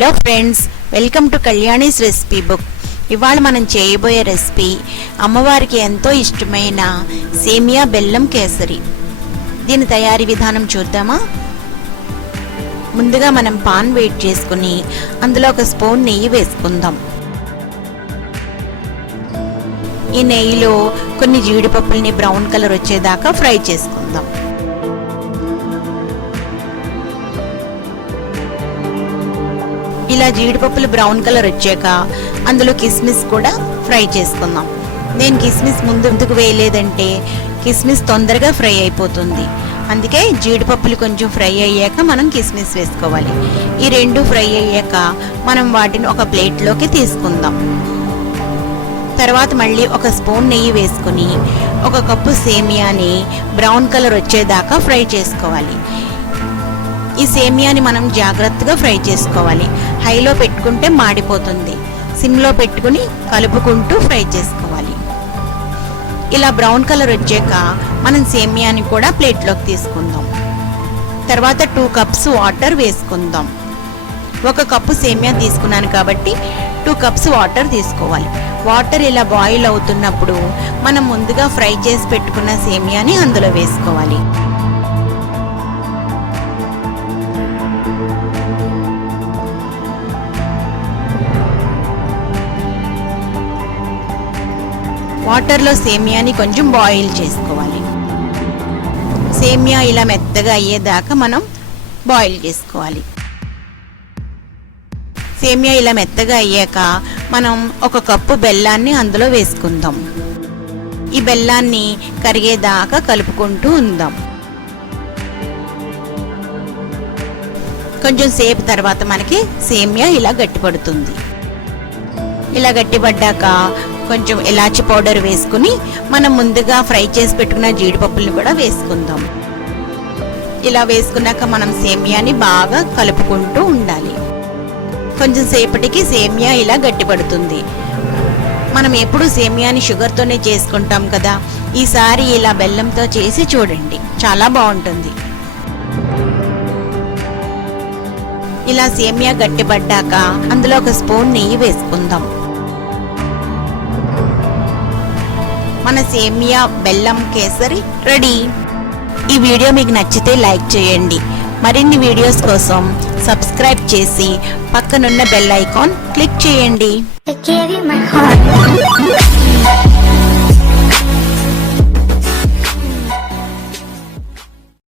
Hello friends, welcome to Kalyani's recipe book. ఇవాళ మనం చేయబోయే రెసిపీ అమ్మవారికి ఎంతో ఇష్టమైన సేమియా బెల్లం కేసరి. దీని తయారీ విధానం చూద్దామా? ముందుగా మనం పాన్ వేడి చేసుకుని అందులో ఒక స్పూన్ నెయ్యి వేసుకుందాం. ఈ నెయ్యిలో కొన్ని జీడిపప్పుల్ని బ్రౌన్ కలర్ వచ్చేదాకా ఫ్రై చేసుకుందాం. ఇలా జీడిపప్పులు బ్రౌన్ కలర్ వచ్చాక అందులో కిస్మిస్ కూడా ఫ్రై చేసుకుందాం. నేను కిస్మిస్ ముందుకు వేయలేదంటే కిస్మిస్ తొందరగా ఫ్రై అయిపోతుంది. అందుకే జీడిపప్పులు కొంచెం ఫ్రై అయ్యాక మనం కిస్మిస్ వేసుకోవాలి. ఈ రెండు ఫ్రై అయ్యాక మనం వాటిని ఒక ప్లేట్లోకి తీసుకుందాం. తర్వాత మళ్ళీ ఒక స్పూన్ నెయ్యి వేసుకుని ఒక కప్పు సేమియాని బ్రౌన్ కలర్ వచ్చేదాకా ఫ్రై చేసుకోవాలి. ఈ సేమియాని మనం జాగ్రత్తగా ఫ్రై చేసుకోవాలి. హైలో పెట్టుకుంటే మాడిపోతుంది. సిమ్లో పెట్టుకుని కలుపుకుంటూ ఫ్రై చేసుకోవాలి. ఇలా బ్రౌన్ కలర్ వచ్చాక మనం సేమియాని కూడా ప్లేట్లోకి తీసుకుందాం. తర్వాత 2 కప్స్ వాటర్ వేసుకుందాం. 1 కప్పు సేమియా తీసుకున్నాను కాబట్టి 2 కప్స్ వాటర్ తీసుకోవాలి. వాటర్ ఇలా బాయిల్ అవుతున్నప్పుడు మనం ముందుగా ఫ్రై చేసి పెట్టుకున్న సేమియాని అందులో వేసుకోవాలి. వాటర్లో సేమియాని కొంచెం బాయిల్ చేసుకోవాలి. సేమియా ఇలా మెత్తగా అయ్యేదాకా మనం బాయిల్ చేసుకోవాలి. సేమియా ఇలా మెత్తగా అయ్యాక మనం 1 కప్పు బెల్లాన్ని అందులో వేసుకుందాం. ఈ బెల్లాన్ని కరిగేదాకా కలుపుకుంటూ ఉందాం. కొంచెం సేపు తర్వాత మనకి సేమియా ఇలా గట్టిపడుతుంది. ఇలా గట్టిపడ్డాక కొంచెం ఇలాచి పౌడర్ వేసుకుని మనం ముందుగా ఫ్రై చేసి పెట్టుకున్న జీడిపప్పుల్ని కూడా వేసుకుందాం. ఇలా వేసుకున్నాక మనం సేమియాని బాగా కలుపుకుంటూ ఉండాలి. కొంచెం సేపటికి సేమియా ఇలా గట్టిపడుతుంది. మనం ఎప్పుడు సేమియాని షుగర్తోనే చేసుకుంటాం కదా, ఈసారి ఇలా బెల్లంతో చేసి చూడండి, చాలా బాగుంటుంది. ఇలా సేమియా గట్టిపడ్డాక అందులో 1 స్పూన్ నెయ్యి వేసుకుందాం. మన సేమియా బెల్లం కేసరి రెడీ. ఈ వీడియో మీకు నచ్చితే లైక్ చేయండి. మరిన్ని వీడియోస్ కోసం సబ్స్క్రైబ్ చేసి పక్కనున్న బెల్ ఐకాన్ క్లిక్ చేయండి.